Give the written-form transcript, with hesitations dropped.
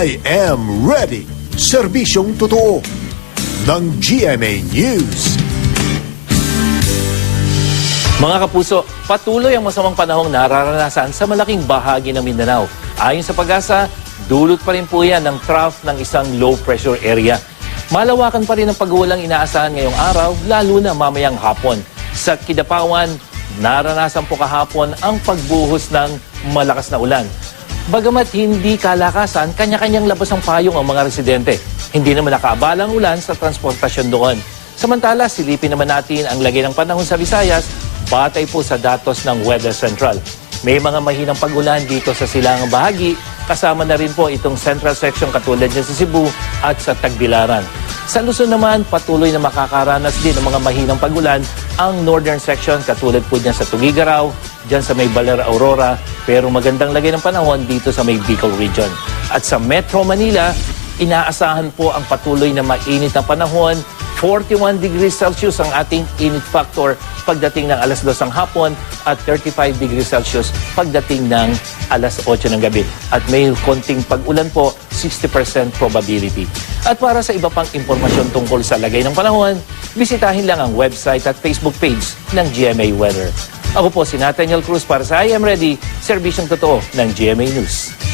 I am ready. Serbisyong totoo ng GMA News. Mga kapuso, patuloy ang masamang panahong nararanasan sa malaking bahagi ng Mindanao. Ayon sa Pag-asa, dulot pa rin po yan ng trough ng isang low-pressure area. Malawakan pa rin ang pag-uulang inaasahan ngayong araw, lalo na mamayang hapon. Sa Kidapawan, naranasan po kahapon ang pagbuhos ng malakas na ulan. Bagamat hindi kalakasan, kanya-kanyang labas ang payong ang mga residente. Hindi naman nakaabala ang ulan sa transportasyon doon. Samantala, silipin naman natin ang lagay ng panahon sa Visayas, batay po sa datos ng Weather Central. May mga mahinang pag-ulan dito sa silangang bahagi, kasama na rin po itong central section katulad niya sa Cebu at sa Tagbilaran. Sa Luzon naman, patuloy na makakaranas din ng mga mahinang pag-ulan ang northern section katulad po dyan sa Tugigaraw, dyan sa may Baler Aurora, pero magandang lagay ng panahon dito sa may Bicol region. At sa Metro Manila, inaasahan po ang patuloy na mainit na panahon. 41 degrees Celsius ang ating init factor pagdating ng alas 2 ng hapon at 35 degrees Celsius pagdating ng alas 8 ng gabi. At may konting pag-ulan po, 60% probability. At para sa iba pang impormasyon tungkol sa lagay ng panahon, bisitahin lang ang website at Facebook page ng GMA Weather. Ako po si Nathaniel Cruz para sa I Am Ready, serbisyong totoo ng GMA News.